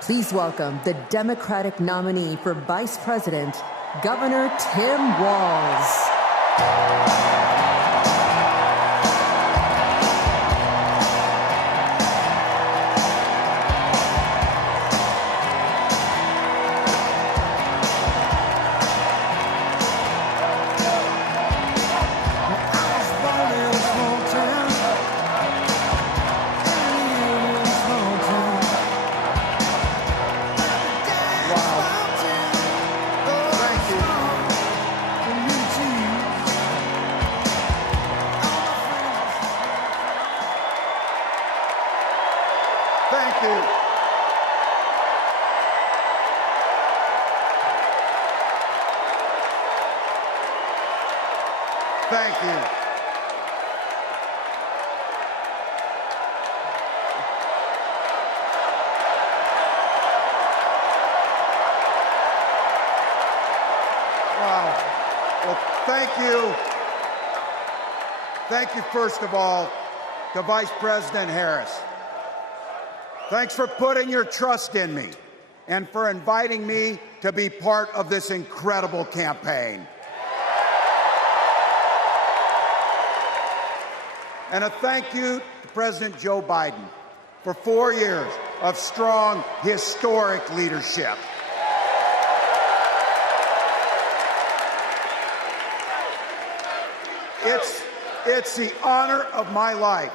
Please welcome the Democratic nominee for Vice President, Governor Tim Walz. Thank you. Thank you. Wow. Well, thank you. Thank you, first of all, to Vice President Harris. Thanks for putting your trust in me and for inviting me to be part of this incredible campaign. And a thank you to President Joe Biden for 4 years of strong, historic leadership. It's the honor of my life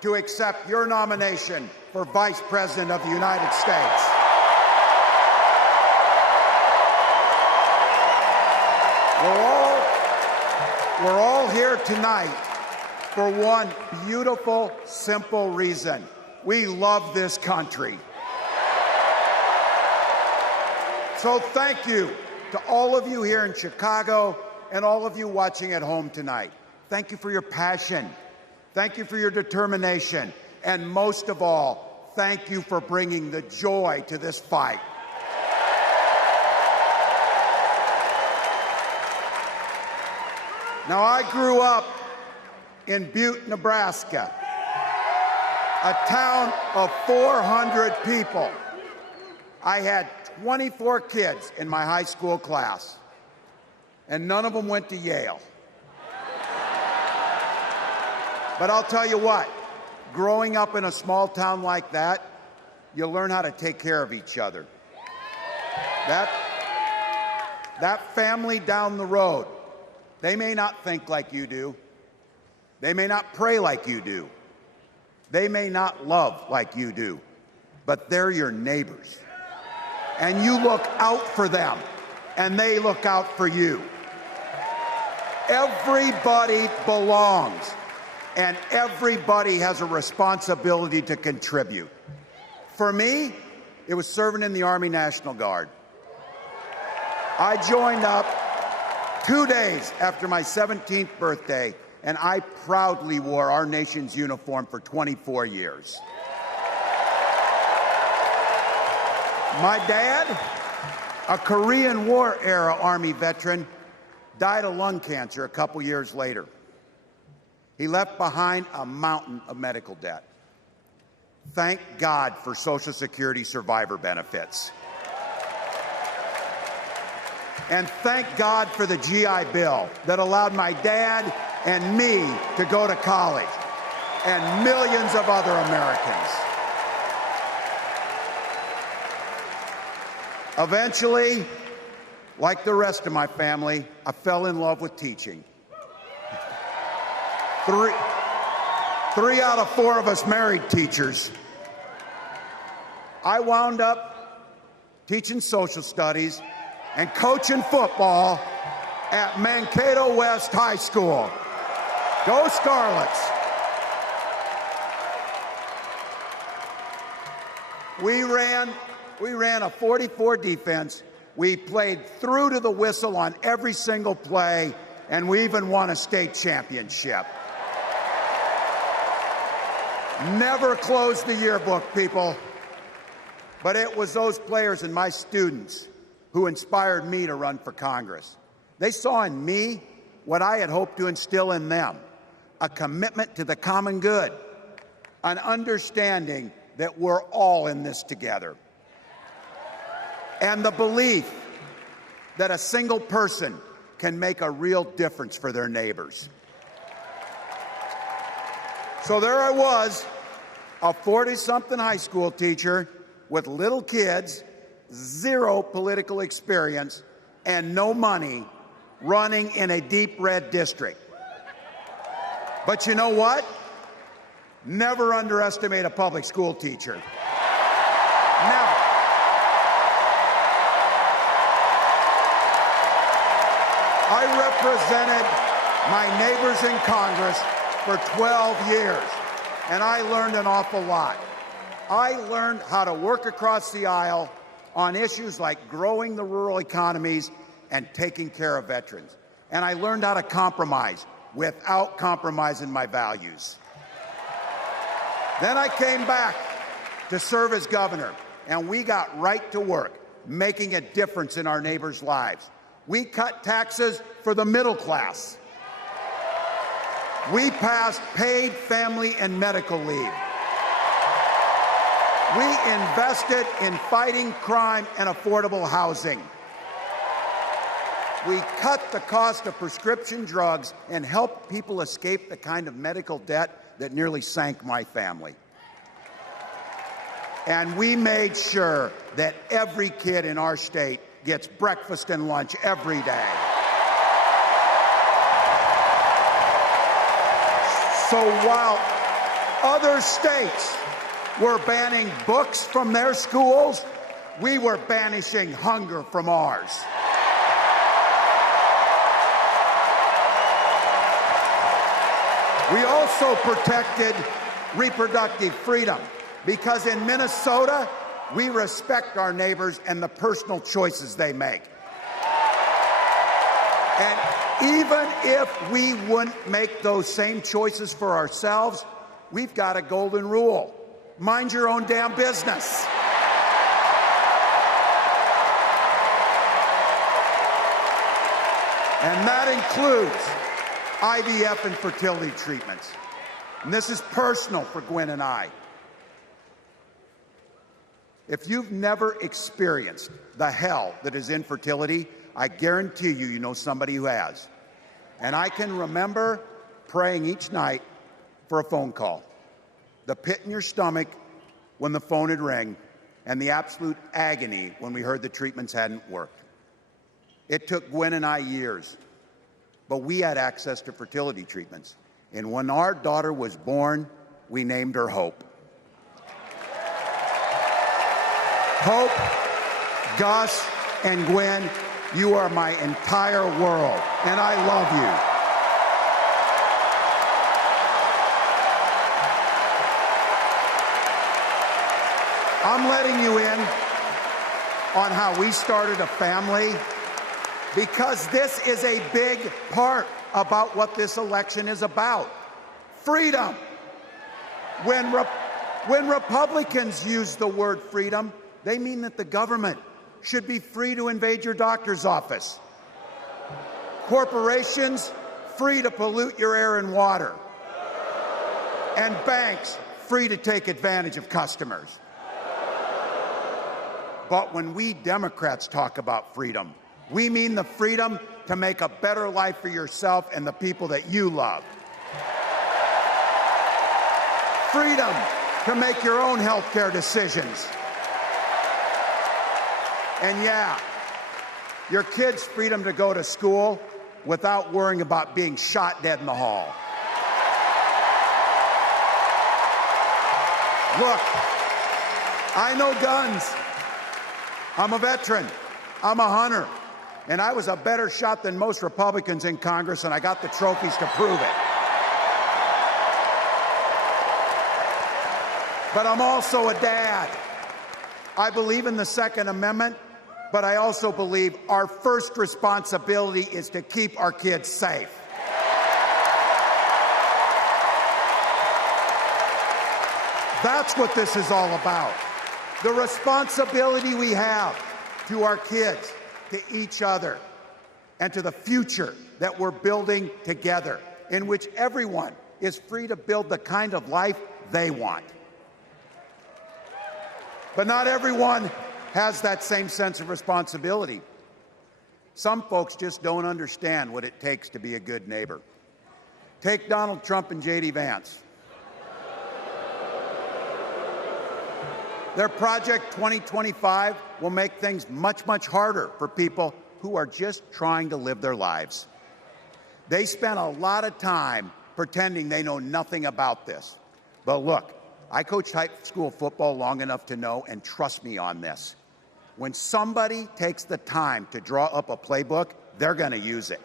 to accept your nomination for Vice President of the United States. We're all here tonight for one beautiful, simple reason. We love this country. So thank you to all of you here in Chicago and all of you watching at home tonight. Thank you for your passion. Thank you for your determination. And most of all, thank you for bringing the joy to this fight. Now, I grew up in Butte, Nebraska, a town of 400 people. I had 24 kids in my high school class, and none of them went to Yale. But I'll tell you what, growing up in a small town like that, you learn how to take care of each other. That family down the road, they may not think like you do. They may not pray like you do. They may not love like you do. But they're your neighbors. And you look out for them, and they look out for you. Everybody belongs. And everybody has a responsibility to contribute. For me, it was serving in the Army National Guard. I joined up 2 days after my 17th birthday, and I proudly wore our nation's uniform for 24 years. My dad, a Korean War-era Army veteran, died of lung cancer a couple years later. He left behind a mountain of medical debt. Thank God for Social Security survivor benefits. And thank God for the GI Bill that allowed my dad and me to go to college, and millions of other Americans. Eventually, like the rest of my family, I fell in love with teaching. Three out of 4 of us married teachers. I wound up teaching social studies and coaching football at Mankato West High School. Go Scarlets! We ran a 44 defense. We played through to the whistle on every single play, and we even won a state championship. Never closed the yearbook, people. But it was those players and my students who inspired me to run for Congress. They saw in me what I had hoped to instill in them, a commitment to the common good, an understanding that we're all in this together. and the belief that a single person can make a real difference for their neighbors. So there I was, a 40-something high school teacher with little kids, zero political experience, and no money, running in a deep red district. But you know what? Never underestimate a public school teacher. Never. I represented my neighbors in Congress for 12 years, and I learned an awful lot. I learned how to work across the aisle on issues like growing the rural economies and taking care of veterans. And I learned how to compromise without compromising my values. Then I came back to serve as governor, and we got right to work, making a difference in our neighbors' lives. We cut taxes for the middle class. We passed paid family and medical leave. We invested in fighting crime and affordable housing. We cut the cost of prescription drugs and helped people escape the kind of medical debt that nearly sank my family. And we made sure that every kid in our state gets breakfast and lunch every day. So while other states were banning books from their schools, we were banishing hunger from ours. We also protected reproductive freedom because in Minnesota, we respect our neighbors and the personal choices they make. And even if we wouldn't make those same choices for ourselves, we've got a golden rule. Mind your own damn business. And that includes IVF and fertility treatments. And this is personal for Gwen and I. If you've never experienced the hell that is infertility, I guarantee you, you know somebody who has. And I can remember praying each night for a phone call. The pit in your stomach when the phone had rang, and the absolute agony when we heard the treatments hadn't worked. It took Gwen and I years, but we had access to fertility treatments. And when our daughter was born, we named her Hope. Hope, Gus, and Gwen, you are my entire world, and I love you. I'm letting you in on how we started a family because this is a big part about what this election is about. Freedom. When Republicans use the word freedom, they mean that the government should be free to invade your doctor's office. Corporations free to pollute your air and water. And banks free to take advantage of customers. But when we Democrats talk about freedom, we mean the freedom to make a better life for yourself and the people that you love. Freedom to make your own health care decisions. And yeah, your kids' freedom to go to school without worrying about being shot dead in the hall. Look, I know guns. I'm a veteran. I'm a hunter. And I was a better shot than most Republicans in Congress, and I got the trophies to prove it. But I'm also a dad. I believe in the Second Amendment, but I also believe our first responsibility is to keep our kids safe. That's what this is all about. The responsibility we have to our kids, to each other, and to the future that we're building together, in which everyone is free to build the kind of life they want. But not everyone has that same sense of responsibility. Some folks just don't understand what it takes to be a good neighbor. Take Donald Trump and J.D. Vance. Their Project 2025 will make things much, much harder for people who are just trying to live their lives. They spent a lot of time pretending they know nothing about this. But look, I coached high school football long enough to know, and trust me on this, when somebody takes the time to draw up a playbook, they're going to use it.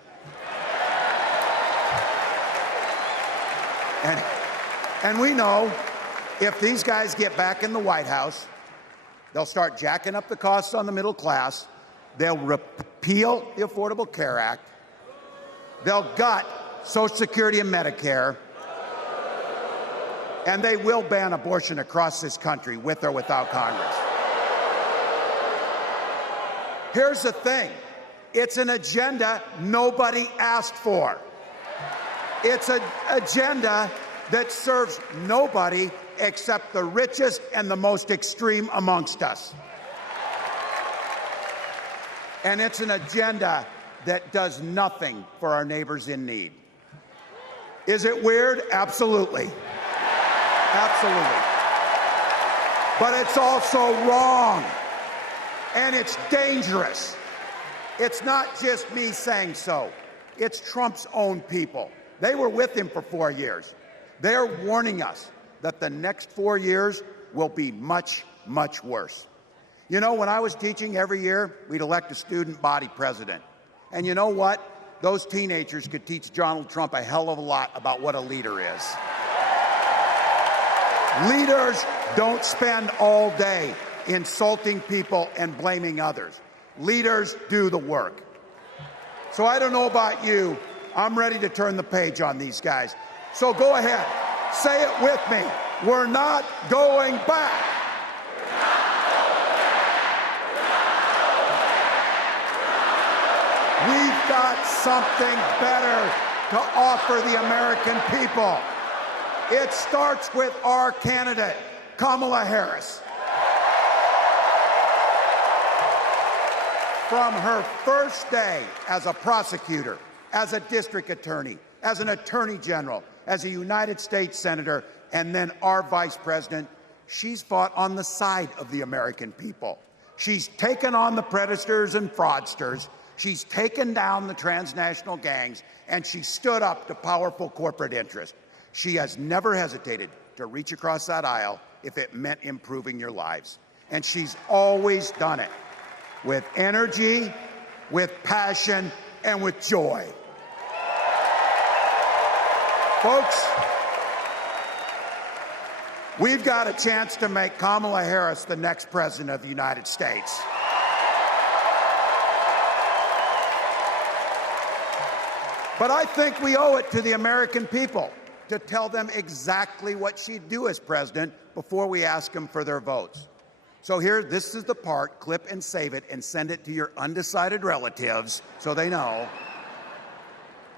And we know if these guys get back in the White House, they'll start jacking up the costs on the middle class, they'll repeal the Affordable Care Act, they'll gut Social Security and Medicare, and they will ban abortion across this country with or without Congress. Here's the thing. It's an agenda nobody asked for. It's an agenda that serves nobody except the richest and the most extreme amongst us. And it's an agenda that does nothing for our neighbors in need. Is it weird? Absolutely. Absolutely. But it's also wrong. And it's dangerous. It's not just me saying so. It's Trump's own people. They were with him for 4 years. They're warning us that the next 4 years will be much, much worse. You know, when I was teaching every year, we'd elect a student body president. And you know what? Those teenagers could teach Donald Trump a hell of a lot about what a leader is. Leaders don't spend all day insulting people and blaming others. Leaders do the work. So I don't know about you. I'm ready to turn the page on these guys. So go ahead. Say it with me. We're not going back. We've got something better to offer the American people. It starts with our candidate, Kamala Harris. From her first day as a prosecutor, as a district attorney, as an attorney general, as a United States senator, and then our vice president, she's fought on the side of the American people. She's taken on the predators and fraudsters. She's taken down the transnational gangs, and she stood up to powerful corporate interests. She has never hesitated to reach across that aisle if it meant improving your lives. And she's always done it with energy, with passion, and with joy. Folks, we've got a chance to make Kamala Harris the next president of the United States. But I think we owe it to the American people to tell them exactly what she'd do as president before we ask them for their votes. So here, this is the part, clip and save it and send it to your undecided relatives so they know.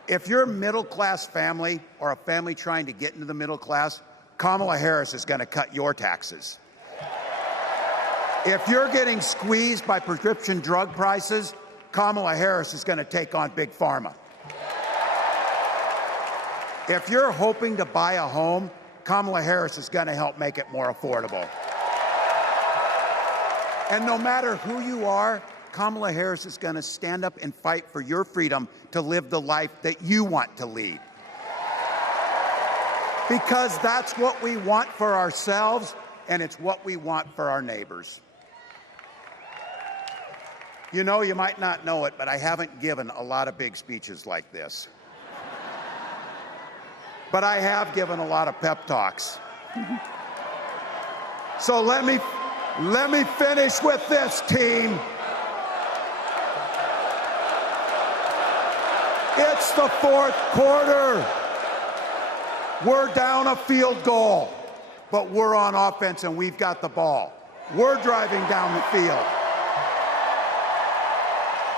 If you're a middle-class family or a family trying to get into the middle class, Kamala Harris is going to cut your taxes. If you're getting squeezed by prescription drug prices, Kamala Harris is going to take on Big Pharma. If you're hoping to buy a home, Kamala Harris is going to help make it more affordable. And no matter who you are, Kamala Harris is going to stand up and fight for your freedom to live the life that you want to lead. Because that's what we want for ourselves, and it's what we want for our neighbors. You know, you might not know it, but I haven't given a lot of big speeches like this. But I have given a lot of pep talks. So let me finish with this, team. It's the fourth quarter. We're down a field goal, but we're on offense and we've got the ball. We're driving down the field.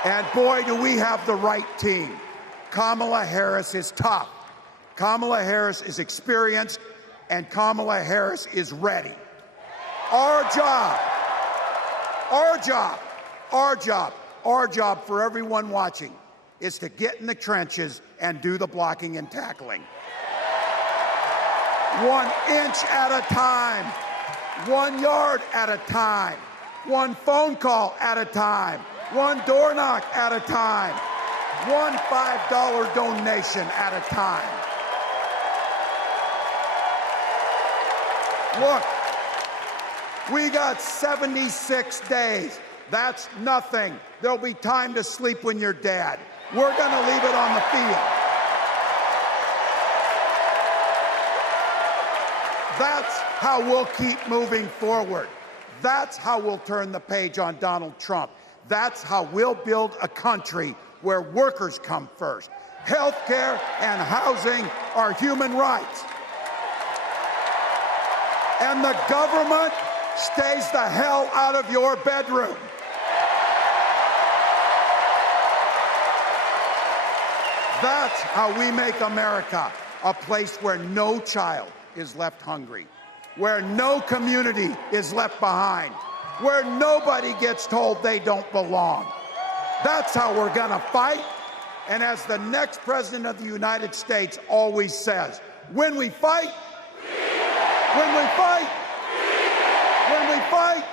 And boy, do we have the right team. Kamala Harris is tough. Kamala Harris is experienced, and Kamala Harris is ready. Our our job for everyone watching is to get in the trenches and do the blocking and tackling. 1 inch at a time, 1 yard at a time, 1 phone call at a time, 1 door knock at a time, 1 $5 donation at a time. Look, we got 76 days. That's nothing. There'll be time to sleep when you're dead. We're going to leave it on the field. That's how we'll keep moving forward. That's how we'll turn the page on Donald Trump. That's how we'll build a country where workers come first. Healthcare and housing are human rights. And the government stays the hell out of your bedroom. That's how we make America a place where no child is left hungry, where no community is left behind, where nobody gets told they don't belong. That's how we're going to fight. And as the next president of the United States always says, when we fight, when we fight, when we fight,